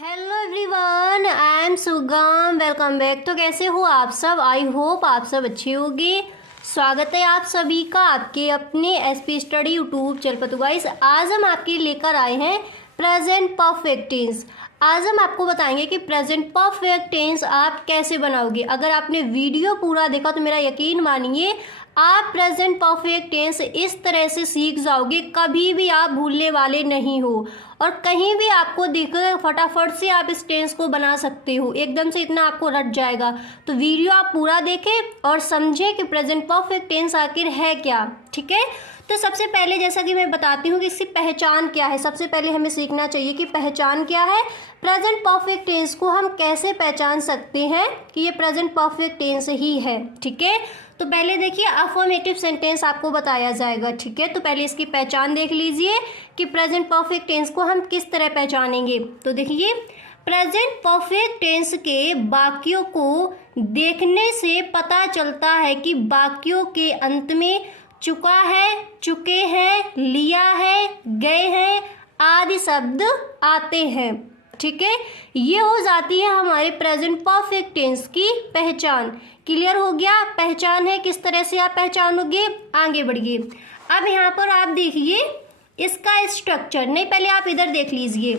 Hello everyone, I am सुगम। Welcome back. तो कैसे हो आप सब? आई होप आप सब अच्छे होंगे। स्वागत है आप सभी का आपके अपने एसपी स्टडी यूट्यूब चैनल पर। तो गाइस, आज हम आपके लेकर आए हैं प्रेजेंट परफेक्ट टेंस। आज हम आपको बताएंगे कि प्रेजेंट परफेक्ट टेंस आप कैसे बनाओगे। अगर आपने वीडियो पूरा देखा तो मेरा यकीन मानिए आप प्रेजेंट परफेक्ट टेंस इस तरह से सीख जाओगे, कभी भी आप भूलने वाले नहीं हो और कहीं भी आपको देखकर फटाफट से आप इस टेंस को बना सकते हो। एकदम से इतना आपको रट जाएगा। तो वीडियो आप पूरा देखें और समझें कि प्रेजेंट परफेक्ट टेंस आखिर है क्या। ठीक है, तो सबसे पहले जैसा कि मैं बताती हूँ कि इसकी पहचान क्या है। सबसे पहले हमें सीखना चाहिए कि पहचान क्या है। प्रेजेंट परफेक्ट टेंस को हम कैसे पहचान सकते हैं कि ये प्रेजेंट परफेक्ट टेंस ही है। ठीक है, तो पहले देखिए अफर्मेटिव सेंटेंस आपको बताया जाएगा। ठीक है, तो पहले इसकी पहचान देख लीजिए कि प्रेजेंट परफेक्ट टेंस को हम किस तरह पहचानेंगे। तो देखिए, प्रेजेंट परफेक्ट टेंस के वाक्यों को देखने से पता चलता है कि वाक्यों के अंत में चुका है, चुके हैं, लिया है, गए हैं आदि शब्द आते हैं। ठीक है, ये हो जाती है हमारे प्रेजेंट परफेक्ट टेंस की पहचान। क्लियर हो गया? पहचान है, किस तरह से आप पहचानोगे, आगे बढ़िए। अब यहाँ पर आप देखिए इसका स्ट्रक्चर। नहीं, पहले आप इधर देख लीजिए।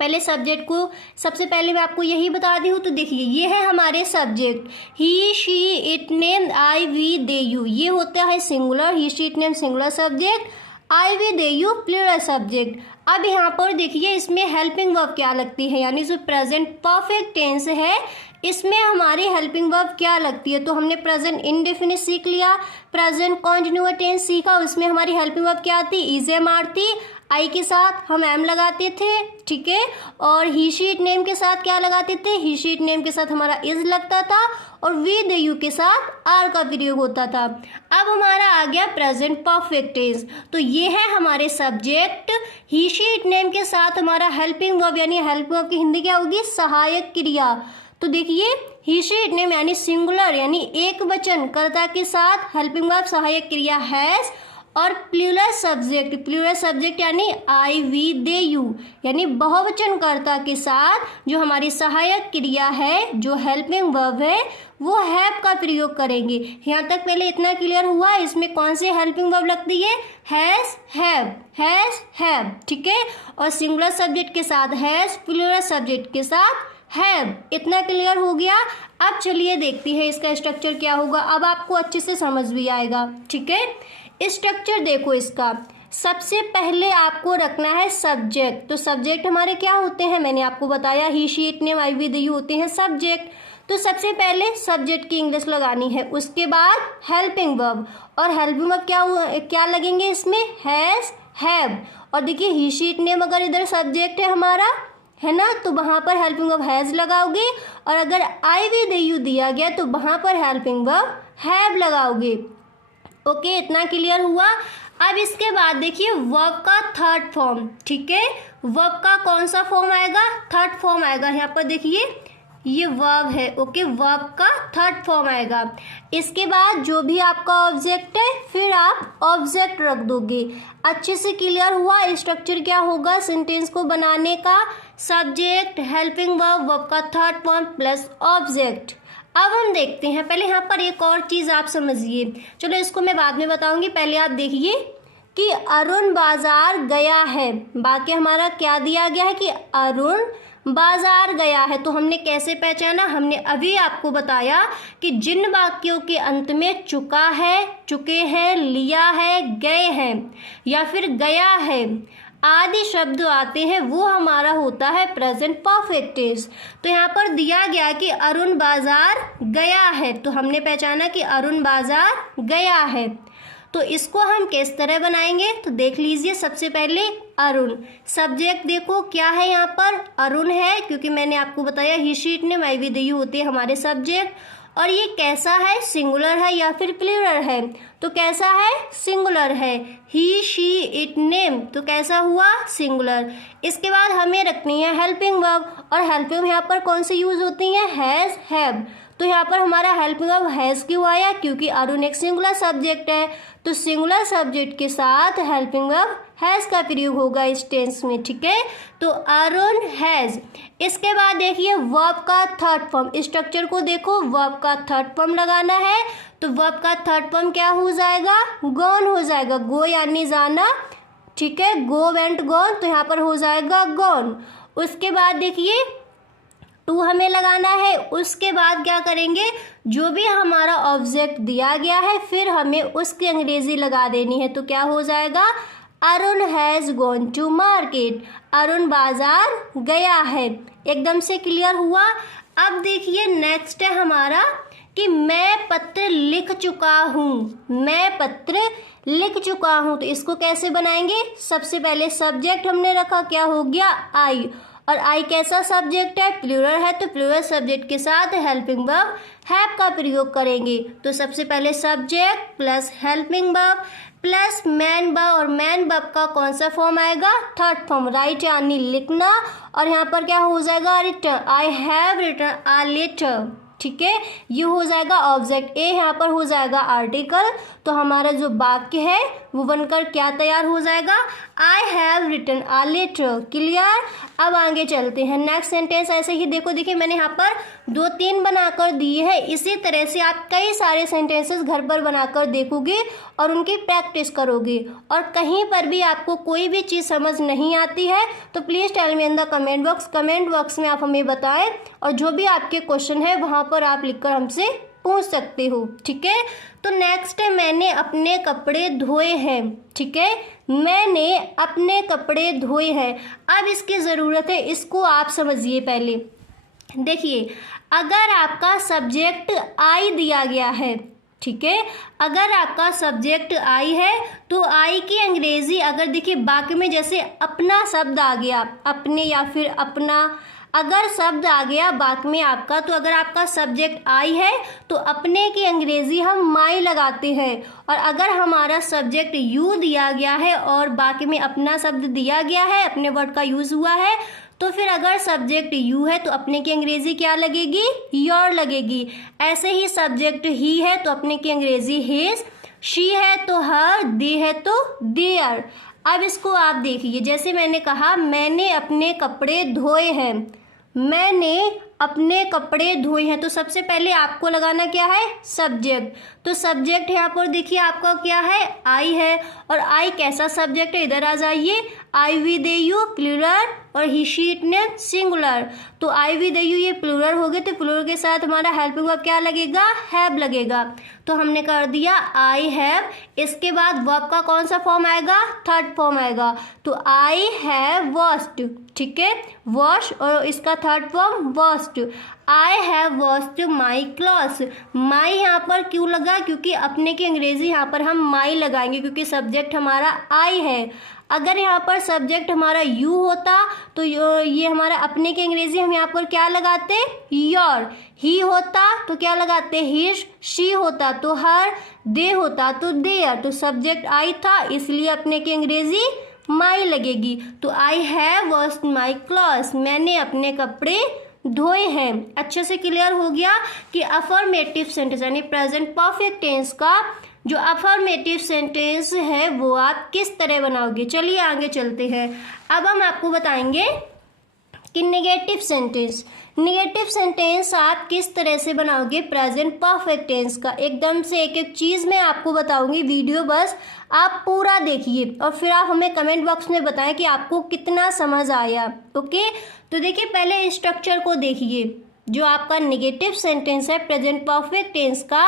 पहले सब्जेक्ट को सबसे पहले मैं आपको यही बता दी हूँ। तो देखिए, ये है हमारे subject he, she, it, name, I, we, they, you. ये होता है singular. He, she, it, name singular subject, I, we, they, you plural subject. अब यहाँ पर देखिए इसमें हेल्पिंग वर्ब क्या लगती है, यानी जो प्रेजेंट परफेक्ट टेंस है इसमें हमारी हेल्पिंग वर्ब क्या लगती है। तो हमने प्रेजेंट इंडेफिनिट सीख लिया, प्रेजेंट कॉन्टिन्यूअस टेंस सीखा, उसमें हमारी हेल्पिंग वर्ब क्या आती, इज, एम आती। आई के साथ हम एम लगाते थे। ठीक है, और ही, शी, इट, नेम के साथ क्या लगाते थे, ही, शी, इट, नेम के साथ हमारा इज लगता था और वी, दे, यू के साथ आर का प्रयोग होता था। अब हमारा आ गया प्रेजेंट परफेक्ट टेंस। तो ये है हमारे subject, he, she, it, name के साथ हमारा हेल्पिंग वर्ब, यानी हेल्पिंग वर्ब की हिंदी क्या होगी, सहायक क्रिया। तो देखिए ही, शी, इट, नेम यानी सिंगुलर यानी एक वचन कर्ता के साथ हेल्पिंग वर्ब सहायक क्रिया हैज, और प्लूरल सब्जेक्ट यानी आई, वी, दे, यू यानी बहुवचन कर्ता के साथ जो हमारी सहायक क्रिया है, जो हेल्पिंग वर्ब है, वो हैव का प्रयोग करेंगे। यहाँ तक पहले इतना क्लियर हुआ। इसमें कौन सी हेल्पिंग वर्ब लगती है, हैज, हैव। ठीक है, और सिंगुलर सब्जेक्ट के साथ हैज, प्लूरल सब्जेक्ट के साथ हैव। इतना क्लियर हो गया। अब चलिए देखते हैं इसका स्ट्रक्चर क्या होगा। अब आपको अच्छे से समझ भी आएगा। ठीक है, स्ट्रक्चर देखो इसका। सबसे पहले आपको रखना है सब्जेक्ट। तो सब्जेक्ट हमारे क्या होते हैं, मैंने आपको बताया he, she, it, name, I, we, they, you होते हैं सब्जेक्ट। तो सबसे पहले सब्जेक्ट की इंग्लिश लगानी है, उसके बाद हेल्पिंग वर्ब, और हेल्पिंग वर्ब क्या लगेंगे इसमें, हैज, हैव। और देखिए ही, शी, इट, नेम अगर इधर सब्जेक्ट है हमारा, है ना, तो वहां पर हेल्पिंग वर्ब हैज लगाओगे, और अगर आई, वी, दे, यू दिया गया तो वहां पर हेल्पिंग वर्ब हैव लगाओगे। ओके, इतना क्लियर हुआ। अब इसके बाद देखिए वर्ब का थर्ड फॉर्म। ठीक है, वर्ब का कौन सा फॉर्म आएगा, थर्ड फॉर्म आएगा। यहाँ पर देखिए ये वर्ब है। ओके, वर्ब का थर्ड फॉर्म आएगा। इसके बाद जो भी आपका ऑब्जेक्ट है फिर आप ऑब्जेक्ट रख दोगे। अच्छे से क्लियर हुआ। स्ट्रक्चर क्या होगा सेंटेंस को बनाने का, सब्जेक्ट, हेल्पिंग वर्ब, वर्ब का थर्ड फॉर्म प्लस ऑब्जेक्ट। अब हम देखते हैं, पहले यहाँ पर एक और चीज़ आप समझिए। चलो इसको मैं बाद में बताऊंगी, पहले आप देखिए कि अरुण बाजार गया है। वाक्य हमारा क्या दिया गया है कि अरुण बाजार गया है। तो हमने कैसे पहचाना, हमने अभी आपको बताया कि जिन वाक्यों के अंत में चुका है, चुके हैं, लिया है, गए हैं या फिर गया है आदि शब्द आते हैं वो हमारा होता है प्रेजेंट परफेक्ट टेंस। तो यहाँ पर दिया गया कि अरुण बाजार गया है, तो हमने पहचाना कि अरुण बाजार गया है। तो इसको हम किस तरह बनाएंगे, तो देख लीजिए। सबसे पहले अरुण सब्जेक्ट देखो क्या है, यहाँ पर अरुण है, क्योंकि मैंने आपको बताया he, she, it, name, I, we, they, you होते हैं हमारे सब्जेक्ट। और ये कैसा है, सिंगुलर है या फिर प्लूरल है, तो कैसा है, सिंगुलर है। ही, शी, इट, नेम तो कैसा हुआ, सिंगुलर। इसके बाद हमें रखनी है हेल्पिंग वर्ब, और हेल्पिंग यहाँ पर कौन से यूज होती हैं, हैज, हैव। तो यहाँ पर हमारा हेल्पिंग वर्ब हैज क्यों आया, क्योंकि अरुण एक सिंगुलर सब्जेक्ट है। तो सिंगुलर सब्जेक्ट के साथ हेल्पिंग वर्ब हैज़ का प्रयोग होगा इस टेंस में, ठीक है। तो अरुण हैज़। इसके बाद देखिए वर्ब का थर्ड फॉर्म, स्ट्रक्चर को देखो, वर्ब का थर्ड फॉर्म लगाना है तो वर्ब का थर्ड फॉर्म क्या हो जाएगा, गॉन हो जाएगा, गो यानी जाना, ठीक है, गो वेंट गॉन, तो यहाँ पर हो जाएगा गॉन। उसके बाद देखिए टू हमें लगाना है, उसके बाद क्या करेंगे, जो भी हमारा ऑब्जेक्ट दिया गया है फिर हमें उसकी अंग्रेजी लगा देनी है, तो क्या हो जाएगा, Arun has gone to market, Arun बाजार गया है। एकदम से क्लियर हुआ। अब देखिए नेक्स्ट है हमारा कि मैं पत्र लिख चुका हूँ, मैं पत्र लिख चुका हूँ, तो इसको कैसे बनाएंगे, सबसे पहले सब्जेक्ट हमने रखा, क्या हो गया, आई, और आई कैसा सब्जेक्ट है, प्लूरल है, तो प्लूरल सब्जेक्ट के साथ हेल्पिंग वर्ब हैव का प्रयोग करेंगे। तो सबसे पहले subject plus helping verb plus man verb, और मैन वर्ब का कौन सा फॉर्म आएगा, थर्ड फॉर्म, राइट यानी लिखना, और यहाँ पर क्या हो जाएगा, return, I have return a letter, ठीक है, ये हो जाएगा ऑब्जेक्ट ए, यहाँ पर हो जाएगा आर्टिकल, तो हमारा जो वाक्य है वो बनकर क्या तैयार हो जाएगा, I have written a letter. Clear. अब आगे चलते हैं, नेक्स्ट सेंटेंस ऐसे ही देखो, देखिए मैंने यहाँ पर 2-3 बनाकर दिए हैं, इसी तरह से आप कई सारे सेंटेंसेस घर पर बनाकर देखोगे और उनकी प्रैक्टिस करोगे, और कहीं पर भी आपको कोई भी चीज़ समझ नहीं आती है तो please tell me in the comment box में आप हमें बताएं, और जो भी आपके क्वेश्चन है वहाँ पर आप लिखकर हमसे पूछ सकते हो, ठीक है। तो नेक्स्ट है मैंने अपने कपड़े धोए हैं, ठीक है, मैंने अपने कपड़े धोए हैं। अब इसकी ज़रूरत है, इसको आप समझिए पहले। देखिए अगर आपका सब्जेक्ट आई दिया गया है, ठीक है, अगर आपका सब्जेक्ट आई है तो आई की अंग्रेजी अगर देखिए वाक्य में जैसे अपना शब्द आ गया, अपने या फिर अपना, अगर शब्द आ गया वाक्य में आपका, तो अगर आपका सब्जेक्ट आई है तो अपने की अंग्रेजी हम माई लगाते हैं, और अगर हमारा सब्जेक्ट यू दिया गया है और वाक्य में अपना शब्द दिया गया है, अपने वर्ड का यूज़ हुआ है, तो फिर अगर सब्जेक्ट यू है तो अपने की अंग्रेजी क्या लगेगी, योर लगेगी। ऐसे ही सब्जेक्ट ही है तो अपने की अंग्रेजी हिज, शी है तो हर, दे है तो देयर। अब इसको आप देखिए, जैसे मैंने कहा मैंने अपने कपड़े धोए हैं, मैंने अपने कपड़े धोए हैं, तो सबसे पहले आपको लगाना क्या है, सब्जेक्ट। तो सब्जेक्ट यहाँ पर देखिए आपका क्या है, आई है, और आई कैसा सब्जेक्ट है, इधर आ जाइए, आई वी दे यू प्लूरल और ही शी इट ने सिंगुलर। तो आई वी दे यू ये प्लूरल हो गए, तो प्लूरल के साथ हमारा हेल्पिंग वर्ब क्या लगेगा, हैव लगेगा। तो हमने कर दिया आई हैव। इसके बाद वर्ब का कौन सा फॉर्म आएगा, थर्ड फॉर्म आएगा, तो आई हैव वॉश्ड, ठीक है, वॉश, और इसका third form washed. I have washed my clothes. My यहाँ पर क्यों लगा, क्योंकि अपने की अंग्रेजी यहाँ पर हम माई लगाएंगे क्योंकि सब्जेक्ट हमारा आई है। अगर यहाँ पर सब्जेक्ट हमारा यू होता तो ये हमारा अपने की अंग्रेजी हम यहाँ पर क्या लगाते, योर। ही होता तो क्या लगाते, हिज। शी होता तो हर। दे होता तो देयर। तो सब्जेक्ट आई था इसलिए अपने की अंग्रेजी माई लगेगी। तो I have washed my clothes, मैंने अपने कपड़े धोए हैं। अच्छे से क्लियर हो गया कि अफर्मेटिव सेंटेंस यानी प्रेजेंट परफेक्ट टेंस का जो अफर्मेटिव सेंटेंस है वो आप किस तरह बनाओगे। चलिए आगे चलते हैं। अब हम आपको बताएंगे कि नेगेटिव सेंटेंस आप किस तरह से बनाओगे प्रेजेंट परफेक्ट टेंस का। एकदम से एक एक चीज़ मैं आपको बताऊंगी, वीडियो बस आप पूरा देखिए और फिर आप हमें कमेंट बॉक्स में बताएं कि आपको कितना समझ आया। ओके, तो देखिए पहले स्ट्रक्चर को देखिए। जो आपका नेगेटिव सेंटेंस है प्रेजेंट परफेक्ट टेंस का,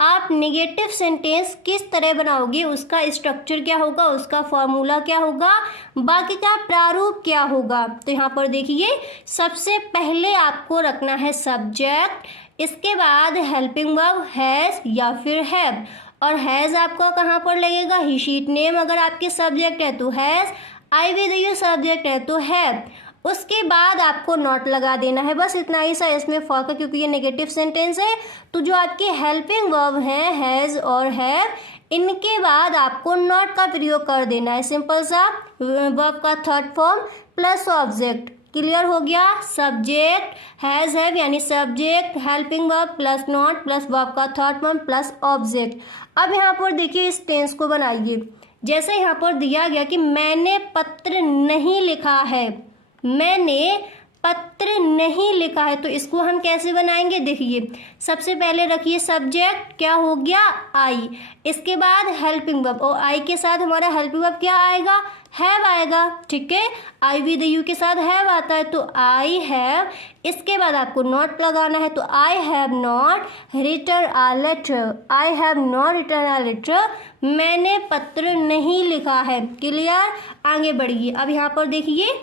आप नेगेटिव सेंटेंस किस तरह बनाओगे, उसका स्ट्रक्चर क्या होगा, उसका फॉर्मूला क्या होगा, बाकी का प्रारूप क्या होगा। तो यहाँ पर देखिए सबसे पहले आपको रखना है सब्जेक्ट, इसके बाद हेल्पिंग वर्ब हैज़ या फिर हैव, और हैज़ आपका कहाँ पर लगेगा, ही शीट नेम अगर आपके सब्जेक्ट है तो has, I with you subject है तो हैव। उसके बाद आपको नॉट लगा देना है, बस इतना ही सा इसमें फर्क है क्योंकि ये नेगेटिव सेंटेंस है। तो जो आपके हेल्पिंग वर्ब हैं हैज़ और हैव, इनके बाद आपको नॉट का प्रयोग कर देना है। सिंपल सा वर्ब का third form plus object. Clear हो गया। सब्जेक्ट हैज़ हैव यानी subject helping verb plus not plus verb का थर्ड फॉर्म प्लस ऑब्जेक्ट। अब यहाँ पर देखिए इस टेंस को बनाइए। जैसे यहाँ पर दिया गया कि मैंने पत्र नहीं लिखा है, मैंने पत्र नहीं लिखा है, तो इसको हम कैसे बनाएंगे? देखिए सबसे पहले रखिए सब्जेक्ट, क्या हो गया? आई। इसके बाद हेल्पिंग वर्ब, और आई के साथ हमारा हेल्पिंग वर्ब क्या आएगा? हैव आएगा। ठीक है, आई विद यू के साथ हैव आता है, तो आई हैव। इसके बाद आपको नॉट लगाना है, तो I have not written a letter, I have not written a letter, मैंने पत्र नहीं लिखा है। क्लियर? आगे बढ़िए। अब यहाँ पर देखिए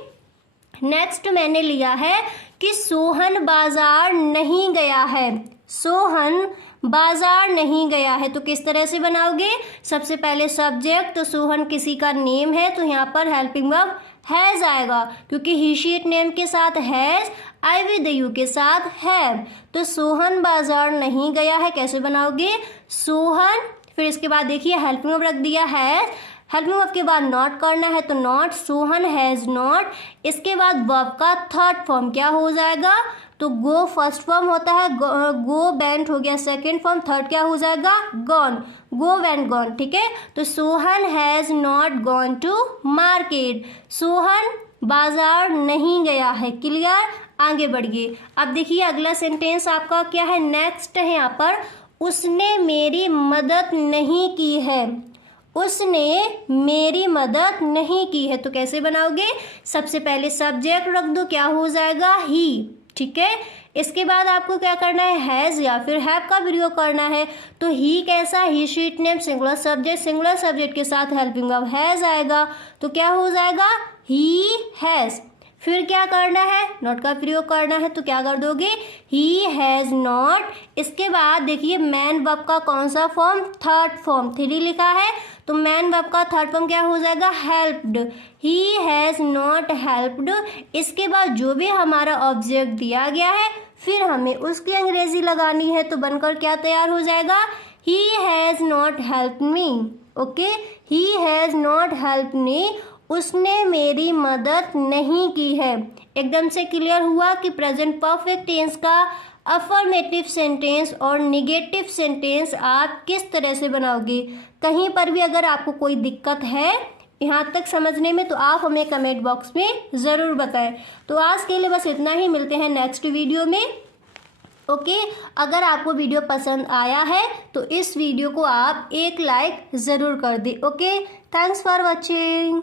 नेक्स्ट मैंने लिया है कि सोहन बाजार नहीं गया है, सोहन बाजार नहीं गया है, तो किस तरह से बनाओगे? सबसे पहले सब्जेक्ट, तो सोहन किसी का नेम है, तो यहाँ पर हेल्पिंग वर्ब हैज आएगा, क्योंकि ही शी इट नेम के साथ हैज, आई विद यू के साथ हैव, तो सोहन बाजार नहीं गया है। कैसे बनाओगे? सोहन, फिर इसके बाद देखिए हेल्पिंग वर्ब रख दिया हैज, हेल्पिंग वर्ब के बाद नॉट करना है, तो नॉट, सोहन हैज नॉट। इसके बाद वर्ब का थर्ड फॉर्म क्या हो जाएगा? तो गो फर्स्ट फॉर्म होता है, गो वेंट हो गया सेकंड फॉर्म, थर्ड क्या हो जाएगा? Gone, go went gone. ठीक है, तो Sohan has not gone to market, Sohan बाजार नहीं गया है। क्लियर? आगे बढ़िए। अब देखिए अगला सेंटेंस आपका क्या है? नेक्स्ट है यहाँ पर, उसने मेरी मदद नहीं की है, उसने मेरी मदद नहीं की है, तो कैसे बनाओगे? सबसे पहले सब्जेक्ट रख दो, क्या हो जाएगा? ही। ठीक है, इसके बाद आपको क्या करना है? हैज़ या फिर हैव का प्रयोग करना है, तो ही कैसा? He she it name singular subject के साथ हेल्पिंग वर्ब हैज़ आएगा, तो क्या हो जाएगा? He has. फिर क्या करना है? नॉट का प्रयोग करना है, तो क्या कर दोगे? He has not. इसके बाद देखिए मैन वर्ब का कौन सा फॉर्म? थर्ड फॉर्म, 3 लिखा है, तो मैन वर्ब का थर्ड फॉर्म क्या हो जाएगा? Helped, he has not helped. इसके बाद जो भी हमारा ऑब्जेक्ट दिया गया है फिर हमें उसकी अंग्रेजी लगानी है, तो बनकर क्या तैयार हो जाएगा? He has not helped me. Okay, he has not helped me, उसने मेरी मदद नहीं की है। एकदम से क्लियर हुआ कि प्रेजेंट परफेक्ट टेंस का अफर्मेटिव सेंटेंस और निगेटिव सेंटेंस आप किस तरह से बनाओगे। कहीं पर भी अगर आपको कोई दिक्कत है यहाँ तक समझने में, तो आप हमें कमेंट बॉक्स में ज़रूर बताएं। तो आज के लिए बस इतना ही, मिलते हैं नेक्स्ट वीडियो में। ओके, अगर आपको वीडियो पसंद आया है तो इस वीडियो को आप एक लाइक ज़रूर कर दें। Okay, thanks for watching.